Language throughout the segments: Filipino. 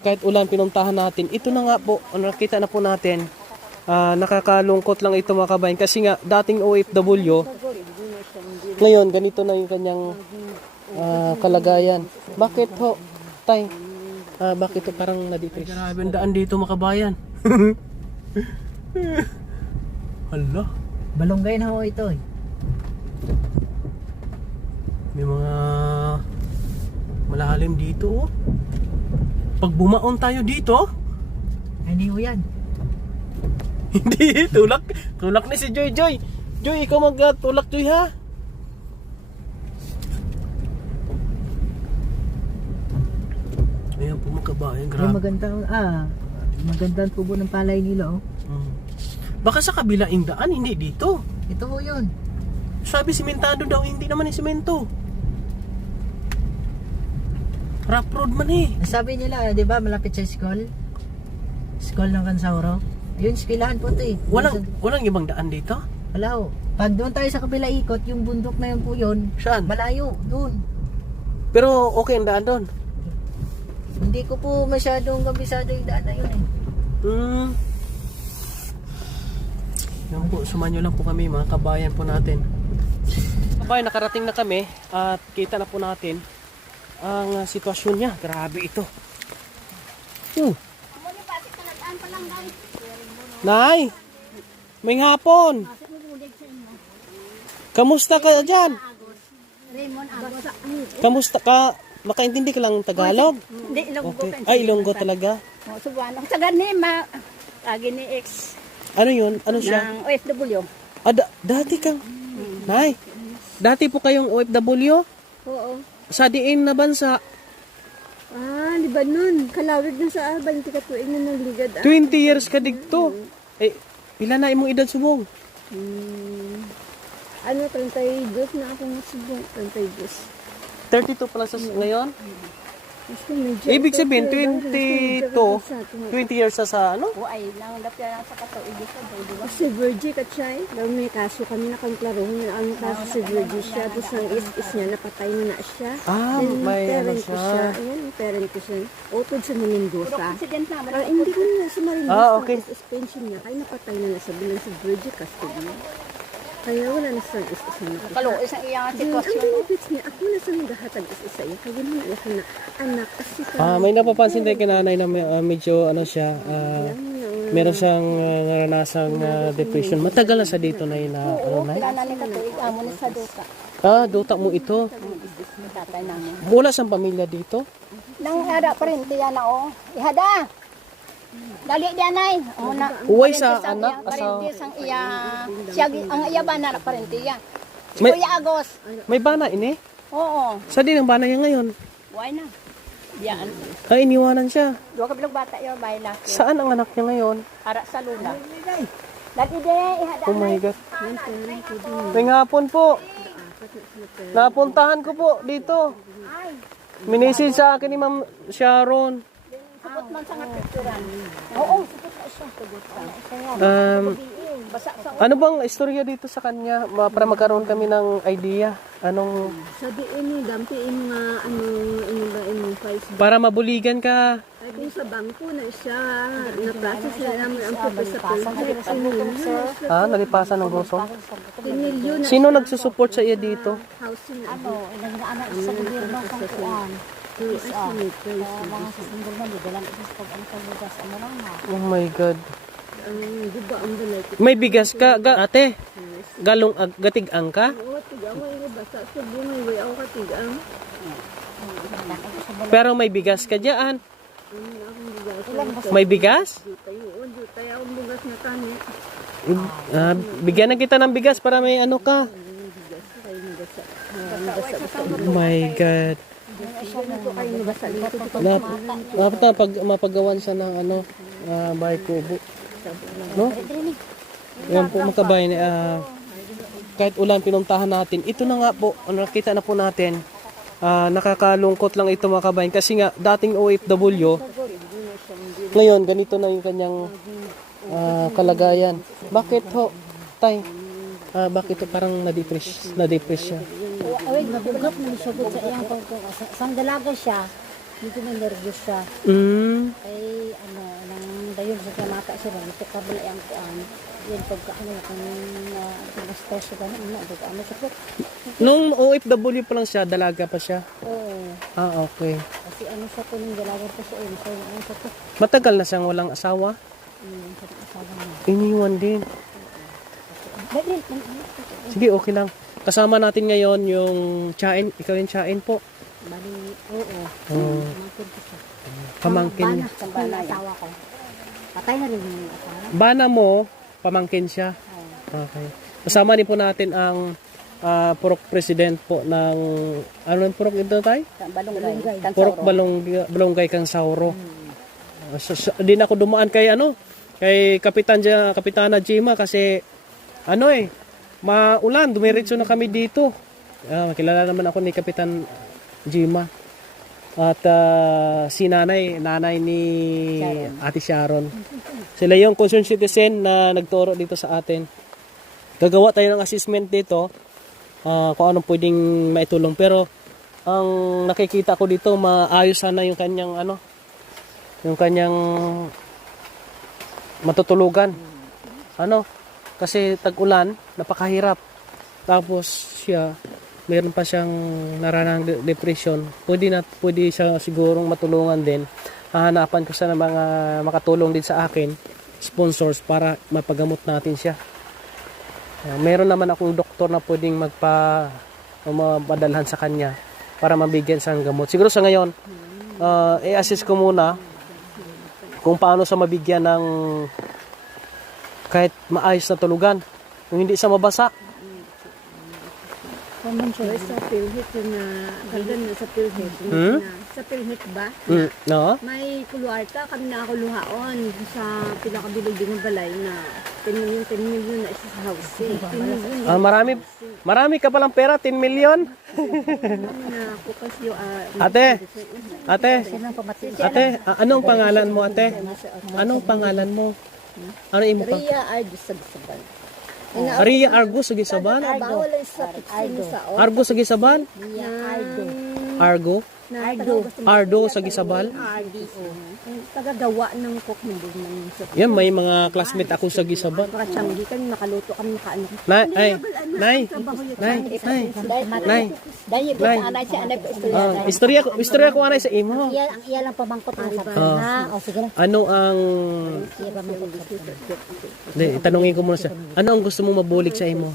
Kahit ulan pinuntahan natin, ito na nga po, nakita na po natin, nakakalungkot lang ito mga kabayan. Kasi nga, dating OFW, ngayon, ganito na yung kanyang kalagayan. Bakit ho, tay? Bakit ito parang na-depress? Grabe ang daan dito mga kabayan. Hala. Balonggay na ho ito eh. May mga malalim dito oh. Pag bumaon tayo dito, Ay, hindi ho yan. hindi, tulak. Tulak ni si Joy. Joy, ikaw mag-tulak Joy ha. Ayan po mga kabayan, Ay, grabe. magandang tubo ng palay nila oh. Baka sa kabilang daan, hindi dito. Ito ho yun. Sabi simentado daw, hindi naman yung semento. Rough road man eh. Sabi nila, di ba, malapit sa school? School ng Cansauro. Yun, eskwelahan po ito eh. Walang ibang daan dito? Wala ho. Pag doon tayo sa kabila ikot, yung bundok na yun po yun. Saan? Malayo, doon. Pero okay ang daan doon. Hindi ko po masyadong kabisado yung daan na yun eh. Yan po, sumanyo lang po kami mga kabayan po natin. Kabayan, nakarating na kami at kita na po natin ang sitwasyon niya. Grabe ito. Nay, may hapon. Kamusta ka dyan? Kamusta ka? Makaintindi ka lang Tagalog? Hindi, Ilonggo. Okay. Ay, Ilonggo talaga. Subuan ako. Taga ni Ma. Lagi ni X. Ano yun? Ano siya? Ng OFW. Dati kang... Nay, dati po kayong OFW? Oo. Sa diin na bansa? Libanon. Kalawig na sa 20 katuig na nagligad. 20 years ka digto. Eh, pila na imong edad subong? 32 na ako nasubong. 32. 32 pala sa ngayon? Basta medyo. Ibig sabihin, 20 years sa ano? O ay, lang dapya lang sa katuig sa diba? Si Virgie Kachay. Daw may kaso kami nakonklaro. Ang kaso si Virgie siya. Tapos ang is niya, napatay na siya. May ano Parent ko siya. siya. Ayan, yung parent ko siya. Utod sa Mendoza. Hindi ko na sa Marinduque. Okay. Suspension niya. Kaya napatay na sa bilang si Virgie custody. Kaya wala na siyang is-isa na. Kalo, isang iyang Ang sitwasyon. benefits niya, ako na sa naghahatag is-isa niya. Kaya naman ako na anak. Kasi May napapansin tayo kay nanay na medyo ano siya, meron siyang naranasang depression. Matagal na sa dito na ano na. Kailangan ni katuig, amo ni sa duka. Duta mo ito. Tatay namin. Wala siyang pamilya dito? Nang ihada pa rin, tiyan na o. Ihada! Dali diyan ay. Muna. Uway sa anak, Parintis ang iya. Ang iya ba na parintiya? Si May- Kuya Agos. May bana ini? Oo. Sa din ang bana niya ngayon? Why na? Yan. Ay, iniwanan siya. Dua ka bilog bata yun, bay laki. Saan ang anak niya ngayon? Para sa lula. Dali di, ihada Oh my God. May hapon po. Napuntahan ko po dito. Minisid sa akin ni Ma'am Sharon. Supot man sa nga picturean. Oo, supot na siya. Basa sa Ano bang istorya dito sa kanya? Para magkaroon kami ng idea. Anong... sabi ini, dampi mga Facebook. Para mabuligan ka. Ay kung sa bangko na siya, na-process na namin ang pagkasa Nalipasan ng gusto. Pinilyo na Sino nagsusupport sa iyo dito? housing na ano, nag-aanak sa gobyerno sa kuan. Mga susunod na dalang isa sa pag-ano sa lugas. Ano lang ha? Oh my God. ang guba ang balay. May bigas ka, ate? Galong gatig-ang ka? Oo, tigang mo yung basa sa bumi, way ako katigang. Pero may bigas ka dyan. May bigas? Jutay akong bugas na tani. Bigyan na kita ng bigas para may ano ka. Oh my God. Dapat na pag mapagawan siya ng ano, bahay kubo. No? Yan po mga kabayan, kahit ulan pinuntahan natin. Ito na nga po, nakita na po natin. Nakakalungkot lang ito mga kabayan kasi nga dating OFW, ngayon ganito na yung kanyang kalagayan. Bakit ho, tay? Bakit parang na-depress siya? Awig, nabugat na nisugod sa iyang pagkakasa. Sang dalaga siya, Dito may nervous siya. Mm. Ay, ano, nang dayon sa kamata siya, ito kabala yung kuan. Yan, pagka ano, kung stress siya gano'n, ano siya. Nung OFW pa lang siya, dalaga pa siya. Oo. Ah, okay. Kasi ano siya po, nung dalagan pa siya, so ano siya po. Matagal na siyang walang asawa? Sa asawa niya. Iniwan din. Dahil, Sige, okay lang. Kasama natin ngayon yung Chain. Ikaw yung Chain po. bali, oo. Oh, Pamangkin ko siya. pamangkin. Bana, sa bana asawa ko. Patay na rin yung asawa. Bana mo, pamangkin siya. Oo. Okay. Kasama din po natin ang Purok President po ng, ano yung Purok ito tayo? Balonggay. Purok Balonggay Kang Sauro. Din ako dumaan kay kay Kapitana Jima kasi maulan, dumiretso na kami dito. Kilala naman ako ni Kapitan Jima. At si nanay ni Ate Sharon. Sila yung concerned citizen na nagturo dito sa atin. Gagawa tayo ng assessment dito kung anong pwedeng maitulong. Pero ang nakikita ko dito, maayos sana yung kanyang yung kanyang matutulugan. Kasi tag-ulan, napakahirap. Tapos siya, mayroon pa siyang naranang depression. Pwede siya sigurong matulungan din. Hahanapan ko siya ng mga makatulong din sa akin, sponsors, para mapagamot natin siya. Meron naman akong doktor na pwedeng mapadalhan sa kanya para mabigyan sa gamot. Siguro sa ngayon, i-assist ko muna kung paano sa mabigyan ng kahit maayos na tulugan. Kung hindi sa mabasa. So, sa PhilHealth na, kaldan na sa PhilHealth, sa PhilHealth ba? No? May kuluarta kami na ako luhaon sa pinakabilog din ng balay na 10 million na isa sa housing. 10 million Marami ka palang pera, 10 million. na ako kasi Ate, anong pangalan mo, ate? Anong pangalan mo? Ano imo pa? Ria Argus sa Gisaban. Ria Argus sa Gisaban? Bawal lang sa Pitsino sa Argo sa Gisaban? Argo? Ardo sa Gisabal? Tagagawa ng cook ng buman sa Yan, may mga classmate ako sa Gisaban. Pakachangi kami, makaluto kami, makaano. Nay. Istorya ko anay sa imo. Ang iya lang pamangkot na sa bana. O sige na. Ano ang Iya pamangkot. tanungin ko muna siya. Ano ang gusto mong mabulig sa imo?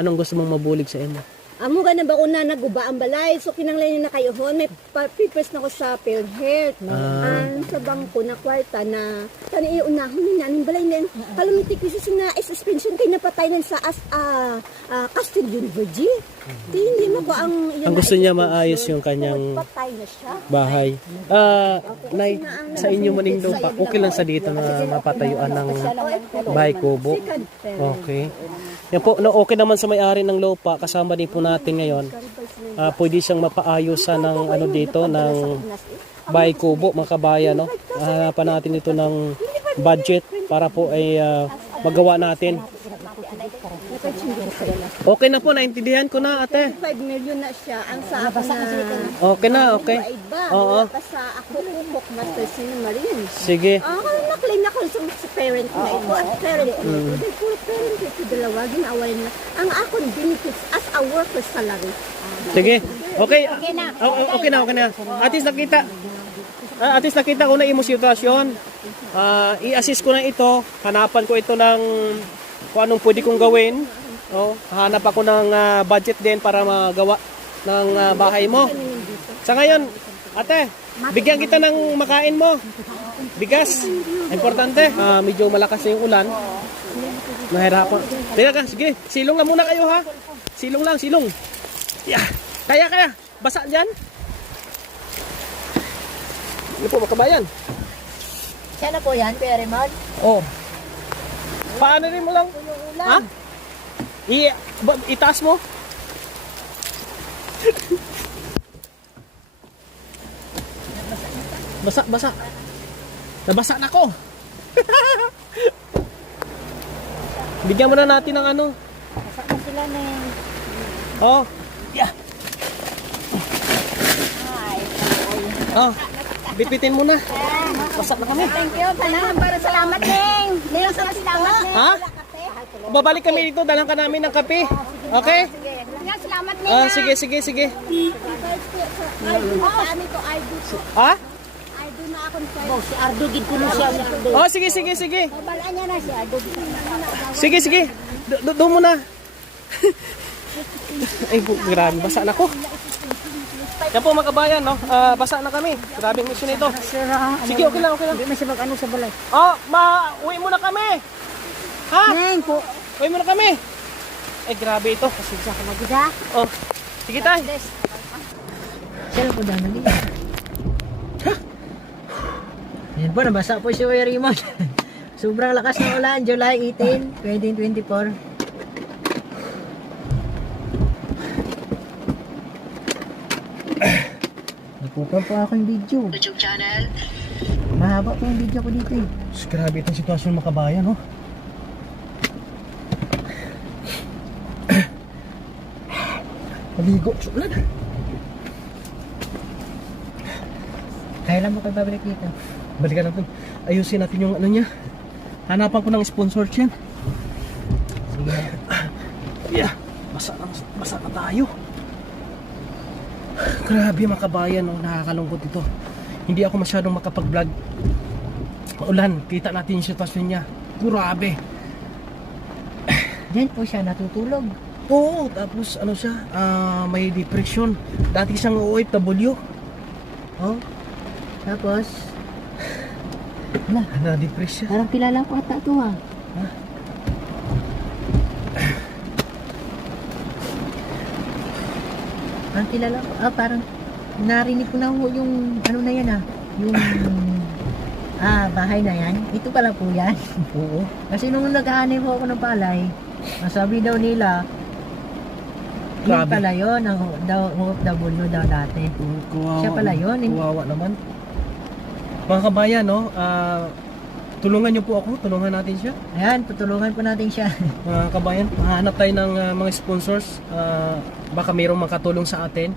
Anong gusto mong mabulig sa imo? Amo ganun ba kung na naguba ang balay? So kinanglan niya na kayo hon. May papers na ko sa PhilHealth. Sa bangko na kwarta na tani iunahon ni naning balay nen. Kalamitik kasi na suspension kay napatay nan sa custodian virgin. Hindi mo ko ang Ang gusto niya maayos yung kanyang patay na siya. bahay. Nay, sa inyo maning lupa, okay lang sa dito na mapatayuan ng bahay kubo. Okay. Yan po, okay naman sa may-ari ng lupa, kasama din po natin ngayon. Pwede siyang mapaayusan ng dito, ng bahay kubo, mga kabayan, no? Hanapan natin ito ng budget para po ay magawa natin. Okay na po, naintindihan ko na, ate. 5 million na siya ang sa ako na. Okay na, okay. Oo. Wala pa sa ako kukok master marin. Sige. Naklaim ako sa parent na ito at parent ko. Dahil puro parent ito dalawa, ginaway na. Ang akong benefits as a worker salary. Sige. Okay. Okay na. At least nakita ko na imo sitwasyon. I-assist ko na ito. Hanapan ko ito ng kung anong pwede kong gawin. Hanap ako ng budget din para magawa ng bahay mo. Sa ngayon, ate, bigyan kita ng makain mo. Bigas. Importante. Medyo malakas na yung ulan. Mahirapan. Teka ka, sige. Silong na muna kayo ha. Silong lang, silong. Yeah. Kaya. Basa dyan. Ano po, makabayan? Siya na po yan, Kuya Raymond. Oh. Paano rin mo lang? Ha? Itaas mo? Basa. Nabasa na ko. Bigyan mo na natin ng ano. Basa na sila na yan. Oh. Yeah. Ay. Oh, bipitin mo na. Basa na kami. Thank you. Para salamat, Neng. Neng, salamat, Neng. Ha? Babalik kami dito, dalang ka namin ng kape. Okay? Nga, salamat, Neng. Ah, sige. Idol na kami to, idol to. Ha? Idol na akong sir. Oh, si Ardo gid kuno siya ni Ardo. Oh, sige. Balaan niya na si Ardo. Sige. Doon muna. Ay, grabe, basa na ko. Yan po mga kabayan, no? Basa na kami. Grabing mission ito. Sige, okay lang. Hindi man siya mag-ano sa balay. Oh, uwi muna kami. Ha? Neng po. Uwi muna kami. Ay, grabe ito. Pasensya ka na gid ha. Oh, sige tayo. Sila po dami nila. Yan po, nabasa po si Kuya Raymond. Sobrang lakas ng ulan, July 18, 2024. Nagpupang po ako yung video. YouTube channel. Mahaba po yung video ko dito eh. Grabe itong sitwasyon mga kabayan, no? Maligo. Sulan. Kailan mo kayo babalik dito? Balikan natin. Ayusin natin yung ano niya. Hanapan ko ng sponsor siya. Sige. Yeah. Basa na tayo. Grabe mga kabayan, no? Nakakalungkot ito. Hindi ako masyadong makapag-vlog. Maulan, kita natin yung sitwasyon niya. Grabe. Diyan po siya natutulog. Oo, tapos ano siya, may depression. Dati siyang OFW. Oh. Tapos, Na-depress siya. parang kilala ko ata ito ha. Parang kilala ko, parang narinig ko na ho yung ano na yan yung bahay na yan. Ito pala po yan. Oo. Kasi nung nag-aanim ho ako ng palay, sabi daw nila, yun Grabe. pala yun, ang OFW daw dati. Kawawa. Siya pala yun. Kawawa naman. Mga kabayan, no? Tulungan niyo po ako. Tulungan natin siya. Ayan, tutulungan po natin siya. Mga kabayan, mahanap tayo ng mga sponsors. Baka mayroong makatulong sa atin.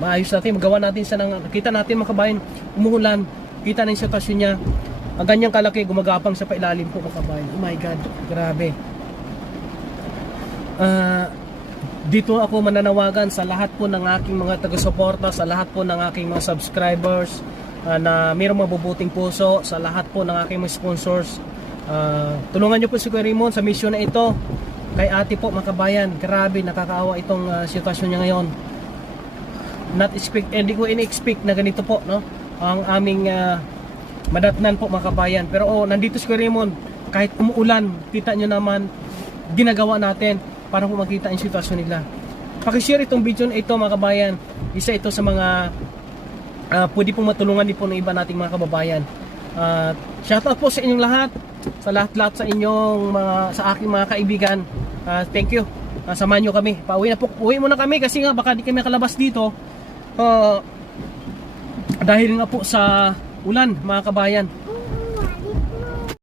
Maayos natin. Magawa natin siya ng... Kita natin mga kabayan, umuulan. Kita na yung sitwasyon niya. Ang ganyang kalaki, gumagapang sa pailalim po mga kabayan. Oh my God, grabe. Dito ako mananawagan sa lahat po ng aking mga taga-suporta, sa lahat po ng aking mga subscribers, na mayroong mabubuting puso, sa lahat po ng aking mga sponsors. Tulungan niyo po si Kuya Raymond sa mission na ito. Kay ate po mga kabayan, grabe nakakaawa itong sitwasyon niya ngayon. Hindi ko in-expect na ganito po, no? Ang aming madatnan po mga kabayan. Pero nandito si Kuya Raymond, kahit umuulan, kita nyo naman, ginagawa natin para po makita yung sitwasyon nila. Pakishare itong video na ito mga kabayan. Isa ito sa mga pwede pong matulungan din po ng iba nating mga kababayan. Shoutout po sa inyong lahat, sa lahat-lahat sa inyong sa aking mga kaibigan. Thank you. Samahan nyo kami. Pauwi na po. Uwi muna kami kasi nga baka di kami nakalabas dito. Dahil nga po sa ulan mga kabayan.